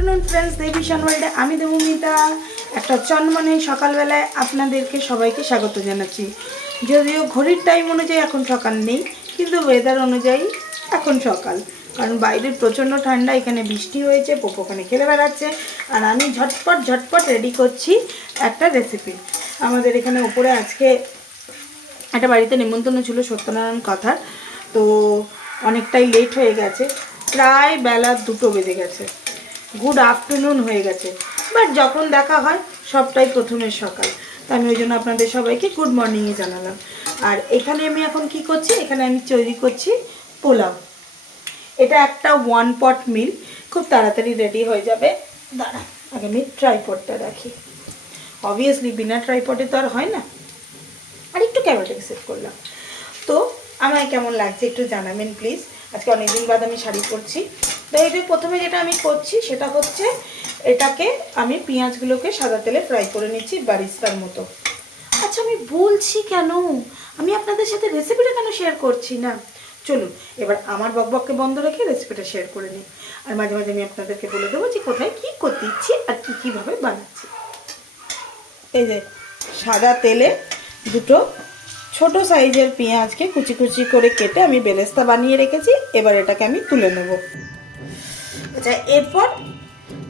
Afternoon friends, দেবী ওয়ার্ল্ডে আমি দেবমিতা একটা চনমনে সকালবেলায় আপনাদেরকে সবাইকে স্বাগত জানাচ্ছি। যদিও ঘড়ির টাইম অনুযায়ী এখন সকাল নেই, কিন্তু ওয়েদার অনুযায়ী এখন সকাল, কারণ বাইরে প্রচণ্ড ঠান্ডা, এখানে বৃষ্টি হয়েছে, পোপোখানে খেলে বেড়াচ্ছে, আর আমি ঝটপট রেডি করছি একটা রেসিপি। আমাদের এখানে উপরে আজকে একটা বাড়িতে নিমন্ত্রণ ছিল সত্যনারায়ণ কথার, তো অনেকটাই লেট হয়ে গেছে, প্রায় বেলা 2টো বেজে গেছে, গুড আফটারনুন হয়ে গেছে, বাট যখন দেখা হয় সবটাই প্রথমের সকাল। তো আমি ওই জন্য আপনাদের সবাইকে গুড মর্নিংয়ে জানালাম। আর এখানে আমি এখন কি করছি, এখানে আমি তৈরি করছি পোলাও। এটা একটা 1 পট মিল, খুব তাড়াতাড়ি রেডি হয়ে যাবে। দাঁড়া, আগে আমি ট্রাইপডটা রাখি, অবভিয়াসলি বিনা ট্রাইপডে তো আর হয় না। আর একটু ক্যামেরাটাকে সেট করলাম। তো আমায় কেমন লাগছে একটু জানাবেন প্লিজ। আজকে অনেকদিন বাদ আমি শাড়ি পরছি। তো এটা প্রথমে যেটা আমি করছি সেটা হচ্ছে, এটাকে আমি পেঁয়াজগুলোকে সাদা তেলে ফ্রাই করে নিচ্ছি বারিস্তার মতো। আচ্ছা, আমি বলছি কেন, আমি আপনাদের সাথে রেসিপিটা কেন শেয়ার করছি না? চলুন এবার আমার বকবককে বন্ধ রেখে রেসিপিটা শেয়ার করে নিই। আর মাঝে মাঝে আমি আপনাদেরকে বলে দেবো যে কোথায় কী করতে ইচ্ছি আর কীভাবে বানাচ্ছি। এই যে সাদা তেলে দুটো ছোট সাইজের পেঁয়াজকে কুচি কুচি করে কেটে আমি বেরেস্তা বানিয়ে রেখেছি। এবার এটাকে আমি তুলে নেব। আচ্ছা, এরপর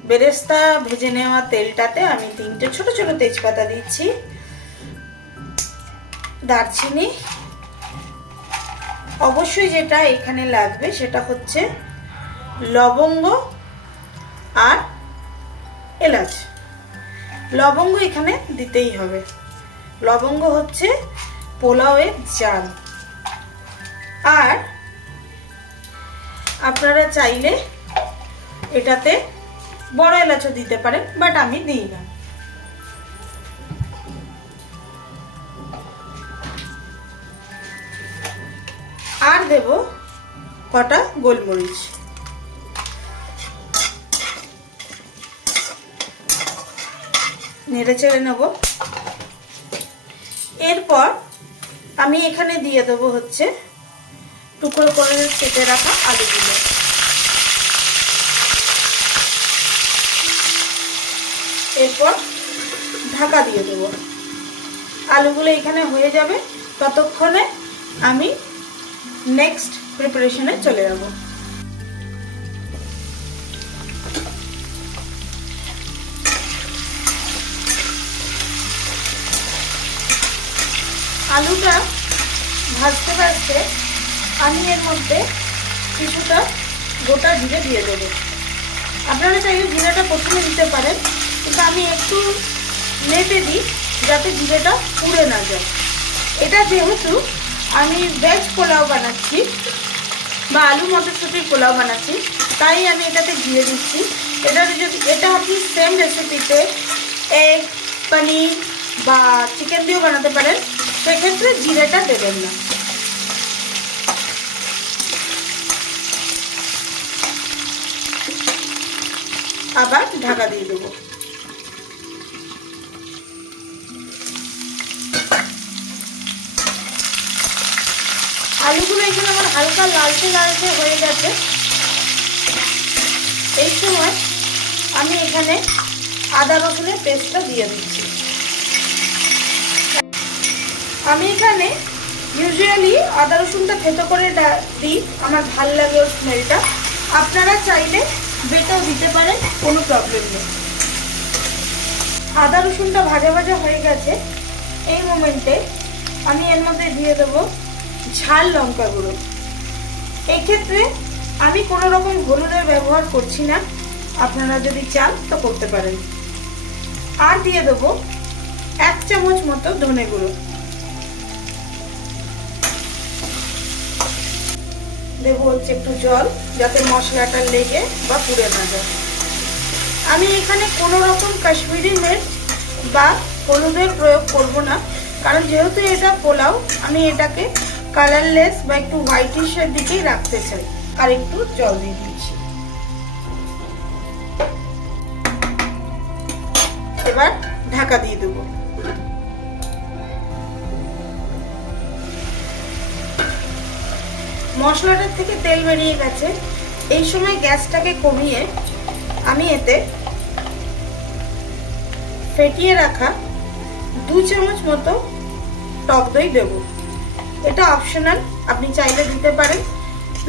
বেরেস্তা ভেজে নেওয়া তেলটাতে আমি 3টে ছোট ছোট তেজপাতা দিচ্ছি, দারচিনি, অবশ্যই যেটা এখানে লাগবে সেটা হচ্ছে লবঙ্গ আর এলাচ। লবঙ্গ এখানে দিতেই হবে, লবঙ্গ হচ্ছে পোলাওয়ের জাল। আর আপনারা চাইলে এটাতে বড় এলাচও দিতে পারেন, বাট আমি দিই না। আর দেব কটা গোলমরিচ। নেড়ে চেড়ে নেব। এরপর আমি এখানে দিয়ে দেবো হচ্ছে টুকরো করে কেটে রাখা আলুগুলো। এরপর ঢাকা দিয়ে দেবো। আলুগুলো এখানে হয়ে যাবে, ততক্ষণে আমি নেক্সট প্রিপারেশনে চলে যাব। আলুটা ভাজতে ভাজতে আমি এর মধ্যে কিছুটা গোটা জিরে দিয়ে দেবো। আপনারা চাইলে জিরেটা প্রথমে দিতে পারেন, কিন্তু আমি একটু নেড়ে দিই যাতে জিরেটা পুড়ে না যায়। এটা যেহেতু আমি ভেজ পোলাও বানাচ্ছি বা আলু মটরশুঁটির পোলাও বানাচ্ছি, তাই আমি এটাতে জিরে দিচ্ছি। এটা আপনি সেম রেসিপিতে এগ, পনির বা চিকেন দিয়েও বানাতে পারেন, সেক্ষেত্রে জিরেটা দেবেন না। আবার ঢাকা দিয়ে দেবো। আলুগুলো এখানে আমার হালকা লালচে লালচে হয়ে গেছে। এই সময় আমি এখানে আদা রসুনের পেস্টটা দিয়ে দিচ্ছি। আমি এখানে ইউজুয়ালি আদা রসুনটা থেতো করে দিই, আমার ভাল লাগে ওর স্মেলটা। আপনারা চাইলে বেটেও দিতে পারেন, কোনো প্রবলেম নেই। আদা রসুনটা ভাজা ভাজা হয়ে গেছে। এই মোমেন্টে আমি এর মধ্যে দিয়ে দেবো ঝাল লঙ্কা গুঁড়ো। এক্ষেত্রে আমি কোনো রকম হলুদের ব্যবহার করছি না, আপনারা যদি চান তো করতে পারেন। আর দিয়ে দেবো 1 চামচ মতো ধনে গুঁড়ো। দেবো হচ্ছে একটু জল, যাতে মশলাটা লেগে বা পুড়ে না যায়। আমি এখানে কোনো রকম কাশ্মীরি মির্চ বা হলুদের প্রয়োগ করব না, কারণ যেহেতু এটা পোলাও, আমি এটাকে কালারলেস বা একটু হোয়াইটিশের দিকেই রাখতে চাই। আর একটু জল দিয়ে দিচ্ছি। এবার ঢাকা দিয়ে দেবো। মশলাটার থেকে তেল বেরিয়ে গেছে। এই সময় গ্যাসটাকে কমিয়ে আমি এতে ফেটিয়ে রাখা 2 চামচ মতো টক দই দেব। এটা অপশনাল, আপনি চাইলে দিতে পারেন,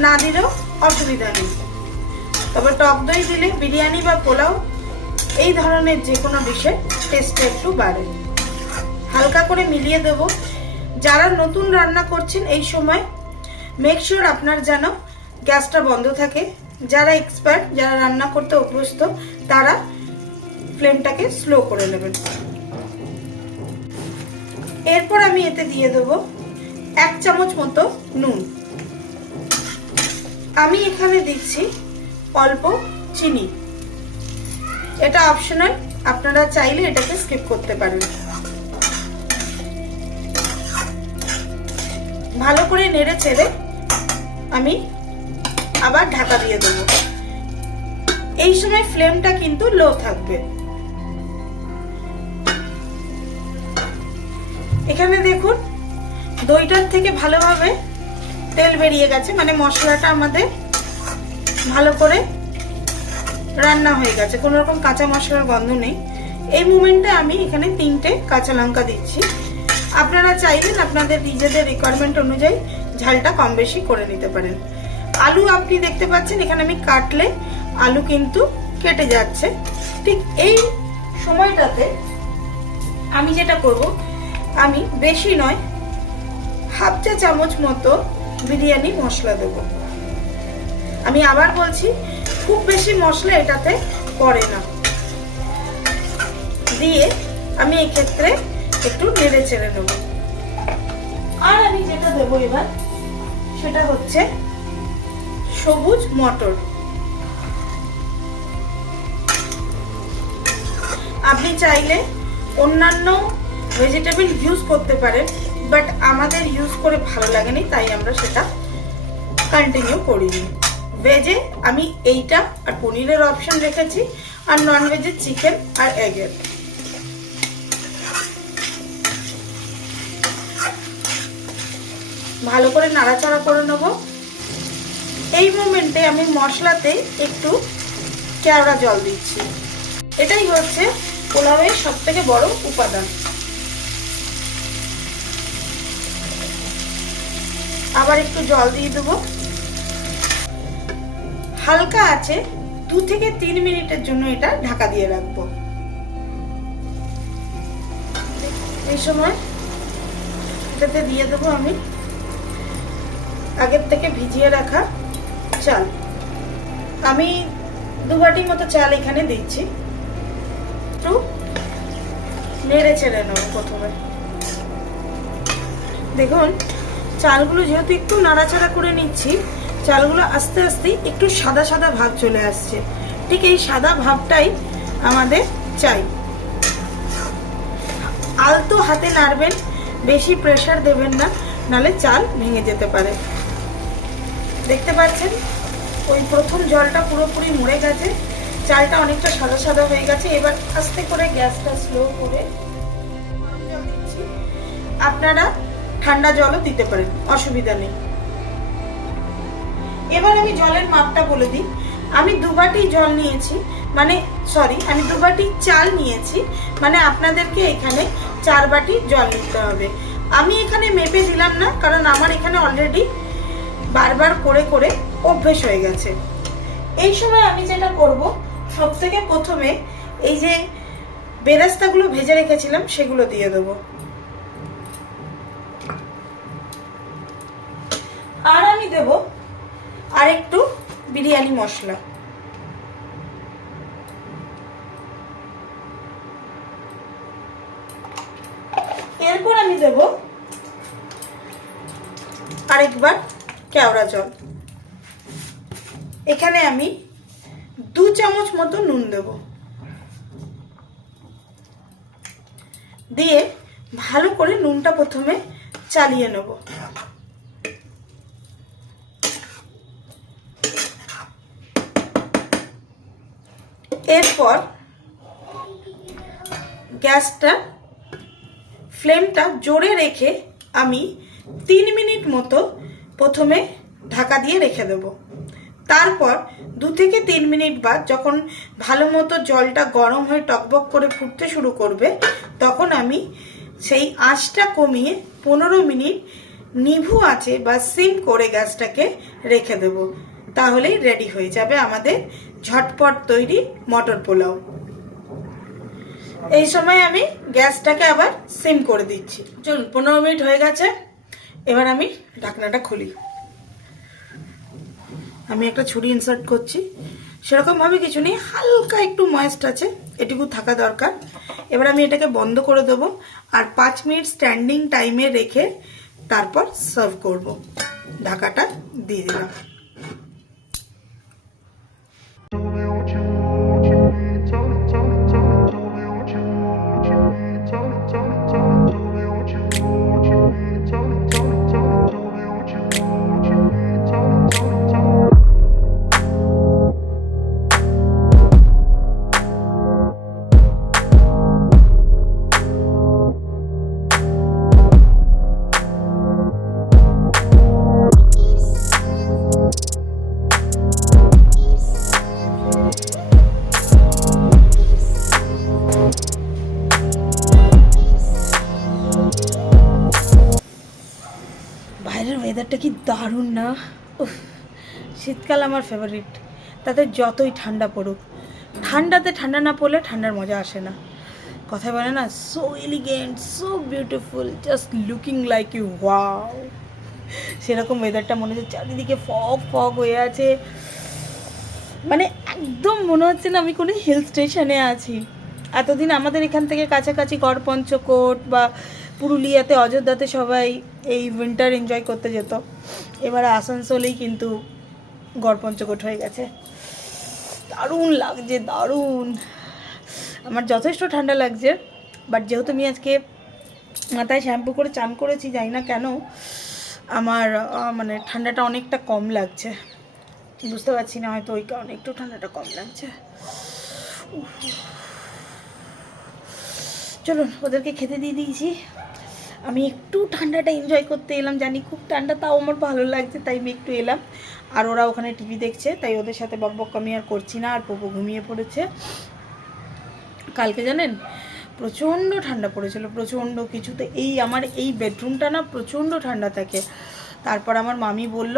না দিলেও অসুবিধা নেই। তবে টক দই দিলে বিরিয়ানি বা পোলাও এই ধরনের যে কোনো ডিশের টেস্টটা একটু বাড়ে। হালকা করে মিলিয়ে দেব। যারা নতুন রান্না করছেন এই সময় মেক শিওর আপনার যেন গ্যাসটা বন্ধ থাকে। যারা এক্সপার্ট, যারা রান্না করতে অভ্যস্ত, তারা ফ্লেমটাকে স্লো করে নেবেন। এরপর আমি এতে দিয়ে দেব 1 চামচ মতো নুন। আমি এখানে দিচ্ছি অল্প চিনি, এটা অপশনাল, আপনারা চাইলে এটাকে স্কিপ করতে পারেন। ভালো করে নেড়ে চেড়ে আমি আবার ঢাকা দিয়ে দেব। এই সময় ফ্লেমটা কিন্তু লো থাকবে। এখানে দেখুন দইটার থেকে ভালোভাবে তেল বেরিয়ে গেছে, মানে মশলাটা আমাদের ভালো করে রান্না হয়ে গেছে, কোনো রকম কাঁচা মশলার গন্ধ নেই। এই মোমেন্টে আমি এখানে 3টে কাঁচা লঙ্কা দিচ্ছি। আপনারা চাইলেন আপনাদের নিজেদের রিকোয়ারমেন্ট অনুযায়ী ঝালটা কম বেশি করে নিতে পারেন। আলু আপনি দেখতে পাচ্ছেন এখানে আমি কাটলে আলু কিন্তু কেটে যাচ্ছে। ঠিক এই সময়টাতে আমি যেটা করব, আমি বেশি নয় 1/2 চা চামচ মতো বিরিয়ানি মশলা দেব। আমি আবার বলছি, খুব বেশি মশলা এটাতে পড়ে না। দিয়ে আমি এই ক্ষেত্রে একটু নেড়ে চেড়ে নেব। আর আমি যেটা দেবো এবার সেটা হচ্ছে সবুজ মটর। আপনি চাইলে অন্যান্য ভেজিটেবল ইউজ করতে পারেন, বাট আমাদের ইউজ করে ভালো লাগেনি, তাই আমরা সেটা কন্টিনিউ করিনি। ভেজে আমি এইটা আর পনিরের অপশন রেখেছি, আর নন ভেজে চিকেন আর এগের। ভালো করে নাড়াচাড়া করে নেব। এই মোমেন্টে আমি মশলাতে একটু কেওড়া জল দিচ্ছি। এটাই হচ্ছে পোলাওয়ের সবথেকে বড় উপাদান। আবার একটু জল দিয়ে দেবো। হালকা আছে 2 থেকে 3 মিনিটের জন্য এটা ঢাকা দিয়ে রাখবো। এই সময় এটাতে দিয়ে দেবো আমি আগের থেকে ভিজিয়ে রাখা চাল। আমি 2 বাটি মতো চাল এখানে দিচ্ছি। একটু নেড়ে চেড়ে নেব। প্রথমে দেখুন চালগুলো যেহেতু একটু নাড়াচাড়া করে নিচ্ছি, চালগুলো আস্তে আস্তে একটু সাদা সাদা ভাব চলে আসছে। ঠিক এই সাদা ভাবটাই আমাদের চাই। আলতো হাতে নাড়বেন, বেশি প্রেসার দেবেন না, নালে চাল ভেঙে যেতে পারে। দেখতে পাচ্ছেন ওই প্রথম জলটা পুরোপুরি মরে গেছে, চালটা অনেকটা সাদা সাদা হয়ে গেছে। এবার আস্তে করে গ্যাসটা স্লো করে গরম জল দিচ্ছি। আপনারা ঠান্ডা জলও দিতে পারেন, অসুবিধা নেই। এবার আমি জলের মাপটা বলে দিই। আমি 2 বাটি জল নিয়েছি, মানে সরি, আমি 2 বাটি চাল নিয়েছি, মানে আপনাদেরকে এখানে 4 বাটি জল নিতে হবে। আমি এখানে মেপে দিলাম না, কারণ আমার এখানে অলরেডি বারবার করে করে অভ্যেস হয়ে গেছে। এই সময় আমি যেটা করব, সবথেকে প্রথমে এই যে বেরেস্তাগুলো ভেজে রেখেছিলাম সেগুলো দিয়ে দেবো। আর আমি দেব আর একটু বিরিয়ানি মশলা। এরপর আমি দেব আরেকবার কেওড়া জল। এখানে আমি 2 চামচ মতো নুন দেব। দিয়ে ভালো করে নুনটা প্রথমে চালিয়ে নেব। এরপর গ্যাসটা ফ্লেমটা জোরে রেখে আমি 3 মিনিট মতো প্রথমে ঢাকা দিয়ে রেখে দেব। তারপর 2 থেকে 3 মিনিট বাদ যখন ভালো মতো জলটা গরম হয়ে টকবক করে ফুটতে শুরু করবে, তখন আমি সেই আঁচটা কমিয়ে 15 মিনিট নিভু আঁচে বা সিম করে গ্যাসটাকে রেখে দেব। তাহলেই রেডি হয়ে যাবে আমাদের ঝটপট তৈরি মটর পোলাও। এই সময় আমি গ্যাসটাকে আবার সিম করে দিচ্ছি। চলুন, 15 মিনিট হয়ে গেছে। এবার আমি ঢাকনাটা খুলি। আমি একটা ছুরি ইনসার্ট করছি। সেরকমভাবে কিছু নেই, হালকা একটু ময়েস্ট আছে, এটুকু থাকা দরকার। এবার আমি এটাকে বন্ধ করে দেবো আর 5 মিনিট স্ট্যান্ডিং টাইমে রেখে তারপর সার্ভ করব। ঢাকাটা দিয়ে দিলাম। বাইরের ওয়েদারটা কি দারুণ না? উফ, শীতকাল আমার ফেভারিট। তাতে যতই ঠান্ডা পড়ুক, ঠান্ডাতে ঠান্ডা না পড়লে ঠান্ডার মজা আসে না। কথায় বলে না, so elegant, so beautiful, just looking like you, wow. সেরকম ওয়েদারটা মনে হচ্ছে, চারিদিকে ফগ ফগ হয়ে আছে, মানে একদম মনে হচ্ছে না আমি কোনো হিল স্টেশনে আছি। এতদিন আমাদের এখান থেকে কাছাকাছি গড়পঞ্চকোট বা পুরুলিয়াতে, অযোধ্যাতে সবাই এই উইন্টার এনজয় করতে যেত। এবারে আসানসোলেই কিন্তু গড়পঞ্চকোট হয়ে গেছে। দারুণ লাগছে, দারুণ। আমার যথেষ্ট ঠান্ডা লাগছে, বাট যেহেতু আমি আজকে মাথায় শ্যাম্পু করে চান করেছি, জানি না কেন আমার মানে ঠান্ডাটা অনেকটা কম লাগছে। বুঝতে পারছি না, হয়তো ওই কারণে একটু ঠান্ডাটা কম লাগছে। চলুন, ওদেরকে খেতে দিয়ে দিয়েছি। আমি একটু ঠান্ডাটা এনজয় করতে এলাম, জানি খুব ঠান্ডা, তাও আমার ভালো লাগছে, তাই আমি একটু এলাম। আর ওরা ওখানে টিভি দেখছে, তাই ওদের সাথে বকবক আমি আর করছি না। আর পপু ঘুমিয়ে পড়েছে। কালকে জানেন প্রচণ্ড ঠান্ডা পড়েছিল, প্রচণ্ড। কিছুতে আমার এই বেডরুমটা না প্রচণ্ড ঠান্ডা থাকে। তারপর আমার মামি বলল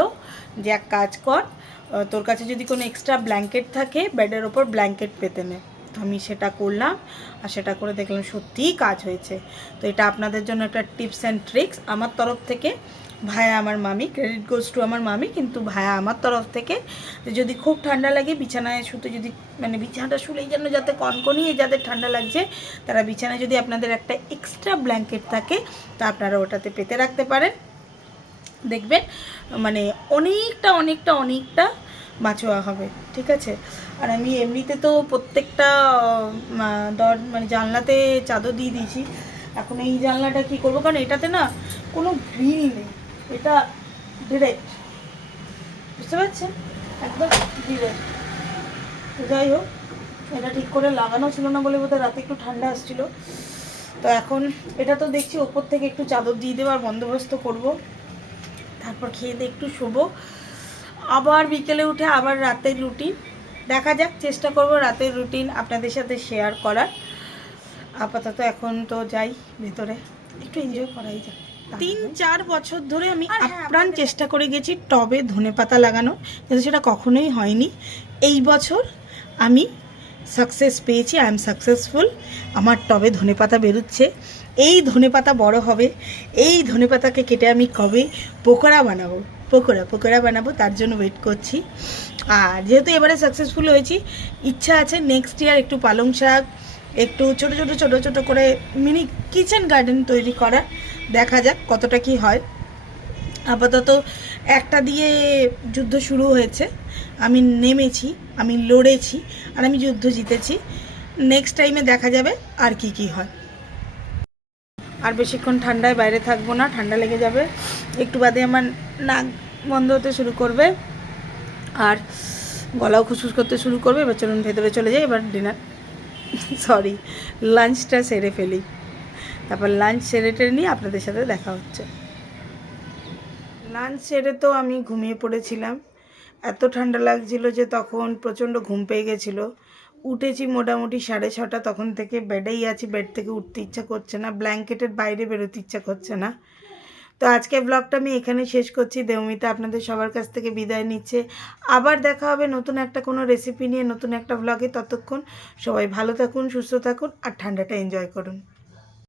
যে এক কাজ কর, তোর কাছে যদি কোনো এক্সট্রা ব্ল্যাঙ্কেট থাকে বেডের ওপর ব্ল্যাঙ্কেট পেতে নে। তো আমি সেটা করলাম, আর সেটা করে দেখলাম সত্যিই কাজ হয়েছে। তো এটা আপনাদের জন্য একটা টিপস অ্যান্ড ট্রিক্স আমার তরফ থেকে। ভায়া আমার মামি, ক্রেডিট গোজ টু আমার মামি, কিন্তু ভায়া আমার তরফ থেকে। যদি খুব ঠান্ডা লাগে বিছানায় শুতে, যদি মানে বিছানাটা শুলেই যেন যাতে কনকনিয়ে যাদের ঠান্ডা লাগছে, তারা বিছানায় যদি আপনাদের একটা এক্সট্রা ব্ল্যাঙ্কেট থাকে, তা আপনারা ওটাতে পেতে রাখতে পারেন। দেখবেন মানে অনেকটা অনেকটা অনেকটা বাঁচোয়া হবে, ঠিক আছে। আর আমি এমনিতে তো প্রত্যেকটা মানে জানলাতে চাদর দিয়ে দিয়েছি। এখন এই জানলাটা কী করবো, কারণ এটাতে না কোনো গ্রিল নেই, এটা ডিরেক্ট, বুঝতে পারছেন, একদম ডিরেক্ট। তো যাই হোক, এটা ঠিক করে লাগানো ছিল না বলে বোধহয় রাতে একটু ঠান্ডা আসছিলো। তো এখন এটা তো দেখছি ওপর থেকে একটু চাদর দিয়ে দেওয়ার বন্দোবস্ত করব। তারপর খেয়ে দিয়ে একটু শোবো, আবার বিকেলে উঠে আবার রাতের রুটিন দেখা যাক। চেষ্টা করব রাতের রুটিন আপনাদের সাথে শেয়ার করার। আপাতত এখন তো যাই ভেতরে, একটু এনজয় করাই যাক। 3-4 বছর ধরে আমি আপ্রাণ চেষ্টা করে গেছি টবে ধনেপাতা লাগানো, কিন্তু সেটা কখনোই হয়নি। এই বছর আমি সাকসেস পেয়েছি, আই এম সাকসেসফুল। আমার টবে ধনেপাতা বেরোচ্ছে। এই ধনেপাতা বড় হবে, এই ধনেপাতাকে কেটে আমি কবে পকোড়া বানাবো, পকোড়া বানাবো, তার জন্য ওয়েট করছি। আর যেহেতু এবারে সাকসেসফুল হয়েছি, ইচ্ছা আছে নেক্সট ইয়ার একটু পালং শাক, একটু ছোটো ছোটো ছোটো ছোটো করে মিনি কিচেন গার্ডেন তৈরি করার। দেখা যাক কতটা কি হয়। আপাতত একটা দিয়ে যুদ্ধ শুরু হয়েছে, আমি নেমেছি, আমি লড়েছি, আর আমি যুদ্ধ জিতেছি। নেক্সট টাইমে দেখা যাবে আর কি কি হয়। আর বেশিক্ষণ ঠান্ডায় বাইরে থাকবো না, ঠান্ডা লেগে যাবে। একটু বাদে আমার নাক বন্ধ হতে শুরু করবে আর গলাও খুসখুস করতে শুরু করবে। এবার চলুন ভেতরে চলে যাই, এবার ডিনার লাঞ্চটা সেরে ফেলি। তারপর লাঞ্চ সেরে টেরে নিয়ে আপনাদের সাথে দেখা হচ্ছে। লাঞ্চ সেরে তো আমি ঘুমিয়ে পড়েছিলাম। এত ঠান্ডা লাগছিল যে তখন প্রচণ্ড ঘুম পেয়ে গেছিলো। উঠেছি মোটামুটি 6:30, তখন থেকে বেডেই আছি, বেড থেকে উঠতে ইচ্ছা করছে না, ব্ল্যাঙ্কেটের বাইরে বেরোতে ইচ্ছা করছে না। তো আজকে ব্লগটা আমি এখানে শেষ করছি। দেবমিতা আপনাদের সবার কাছ থেকে বিদায় নিচ্ছে। আবার দেখা হবে নতুন একটা কোনো রেসিপি নিয়ে, নতুন একটা ব্লগে। ততক্ষণ সবাই ভালো থাকুন, সুস্থ থাকুন আর ঠান্ডাটা এনজয় করুন।